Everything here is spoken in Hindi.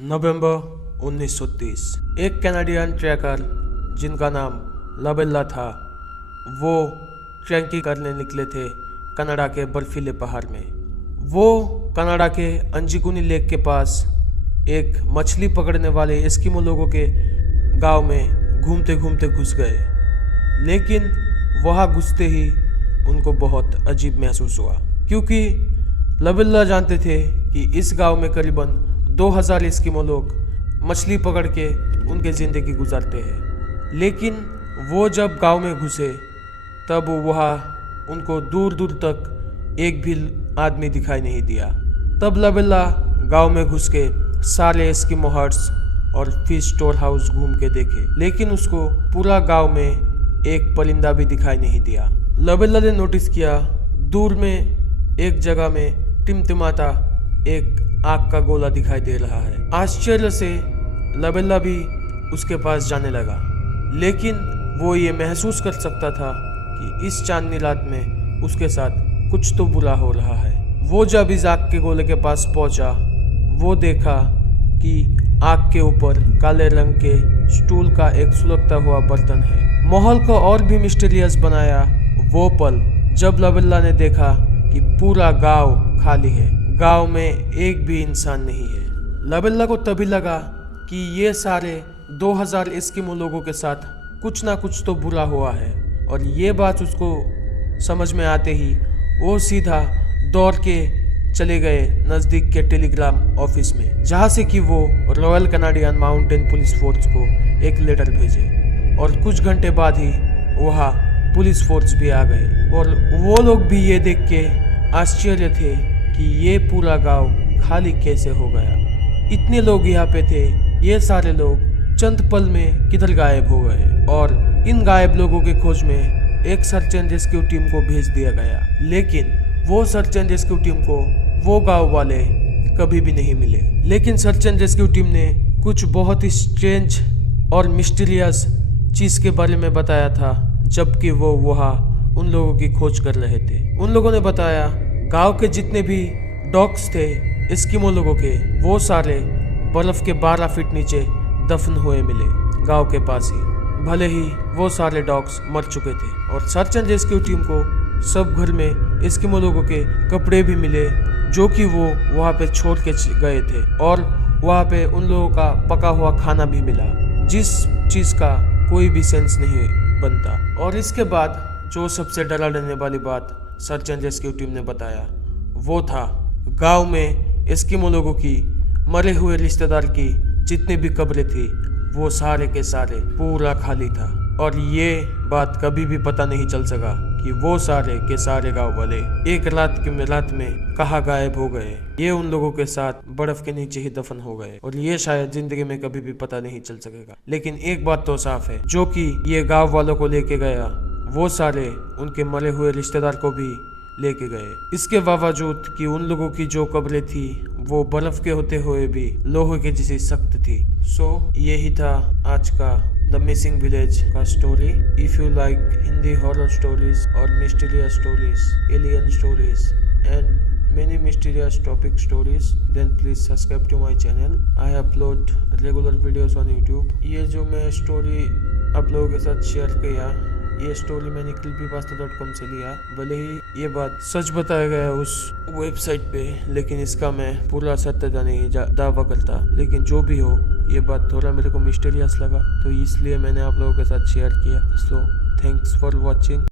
नवंबर 1930 एक कनाडियन ट्रैकर जिनका नाम लाबेल्ला था, वो ट्रैकिंग करने निकले थे कनाडा के बर्फीले पहाड़ में। वो कनाडा के अंजिकुनी लेक के पास एक मछली पकड़ने वाले एस्किमो लोगों के गांव में घूमते घूमते घुस गए, लेकिन वहां घुसते ही उनको बहुत अजीब महसूस हुआ, क्योंकि लाबेल्ला जानते थे कि इस गांव में करीबन 2000 एस्किमो लोग मछली पकड़ के उनके ज़िंदगी गुजारते हैं। लेकिन वो जब गांव में घुसे तब वहाँ उनको दूर दूर तक एक भी आदमी दिखाई नहीं दिया। तब लाबेल्ला गांव में घुस के सारे एस्किमो हट्स और फिश स्टोर हाउस घूम के देखे, लेकिन उसको पूरा गांव में एक परिंदा भी दिखाई नहीं दिया। लाबेल्ला ने नोटिस किया दूर में एक जगह में टिमटिमाता एक आग का गोला दिखाई दे रहा है। आश्चर्य से लाबेल्ला भी उसके पास जाने लगा, लेकिन वो ये महसूस कर सकता था कि इस चांदनी रात में उसके साथ कुछ तो बुरा हो रहा है। वो जब इस आग के गोले के पास पहुंचा, वो देखा कि आग के ऊपर काले रंग के स्टूल का एक सुलगता हुआ बर्तन है। माहौल को और भी मिस्टीरियस बनाया वो पल जब लाबेल्ला ने देखा कि पूरा गांव खाली है, गांव में एक भी इंसान नहीं है। लाबेल्ला को तभी लगा कि ये सारे 2000 एस्किमो लोगों के साथ कुछ ना कुछ तो बुरा हुआ है, और ये बात उसको समझ में आते ही वो सीधा दौड़ के चले गए नज़दीक के टेलीग्राम ऑफिस में, जहाँ से कि वो royal Canadian mountain police force को एक लेटर भेजे। और कुछ घंटे बाद ही वहाँ पुलिस फोर्स भी आ गए, और वो लोग भी ये देख के आश्चर्य थे कि ये पूरा गांव खाली कैसे हो गया। इतने लोग यहाँ पे थे, ये सारे लोग चंद पल में किधर गायब हो गए। और इन गायब लोगों के खोज में एक सर्च एंड रेस्क्यू टीम को भेज दिया गया, लेकिन वो सर्च एंड रेस्क्यू टीम को वो गांव वाले कभी भी नहीं मिले। लेकिन सर्च एंड रेस्क्यू टीम ने कुछ बहुत ही स्ट्रेंज और मिस्टीरियस चीज़ के बारे में बताया था जबकि वो वहाँ उन लोगों की खोज कर रहे थे। उन लोगों ने बताया गांव के जितने भी डॉग्स थे एस्किमो लोगों के, वो सारे बर्फ के 12 फीट नीचे दफन हुए मिले गांव के पास ही। भले ही वो सारे डॉग्स मर चुके थे। और सर्च एंड रेस्क्यू टीम को सब घर में एस्किमो लोगों के कपड़े भी मिले जो कि वो वहाँ पे छोड़ के गए थे, और वहाँ पे उन लोगों का पका हुआ खाना भी मिला, जिस चीज़ का कोई भी सेंस नहीं बनता। और इसके बाद जो सबसे डरा देने वाली बात सर्च एंड रेस्क्यू टीम ने बताया वो था गांव में एस्किमो लोगों की मरे हुए रिश्तेदार की जितने भी कब्रें थी वो सारे के सारे पूरा खाली था। और ये बात कभी भी पता नहीं चल सका कि वो सारे के सारे गांव वाले एक रात में कहाँ गायब हो गए। ये उन लोगों के साथ बर्फ के नीचे ही दफन हो गए, और ये शायद जिंदगी में कभी भी पता नहीं चल सकेगा। लेकिन एक बात तो साफ है, जो कि ये गांव वालों को लेके गया वो सारे उनके मरे हुए रिश्तेदार को भी लेके गए। इसके बावजूद कि उन लोगों की जो कब्रें थी वो बर्फ के होते हुए भी लोहे के जैसी सख्त थी। सो यही था आज का द मिसिंग विलेज का story. If you like Hindi horror stories और mysterious stories, alien stories and many mysterious topic stories, then please subscribe to my channel. I upload regular videos on YouTube. ये जो मैं स्टोरी आप लोगों के साथ शेयर किया, ये स्टोरी मैंने creepypasta.com से लिया। भले ही ये बात सच बताया गया उस वेबसाइट पे, लेकिन इसका मैं पूरा सत्यता नहीं दावा करता। लेकिन जो भी हो, ये बात थोड़ा मेरे को मिस्टीरियस लगा, तो इसलिए मैंने आप लोगों के साथ शेयर किया। So thanks for watching.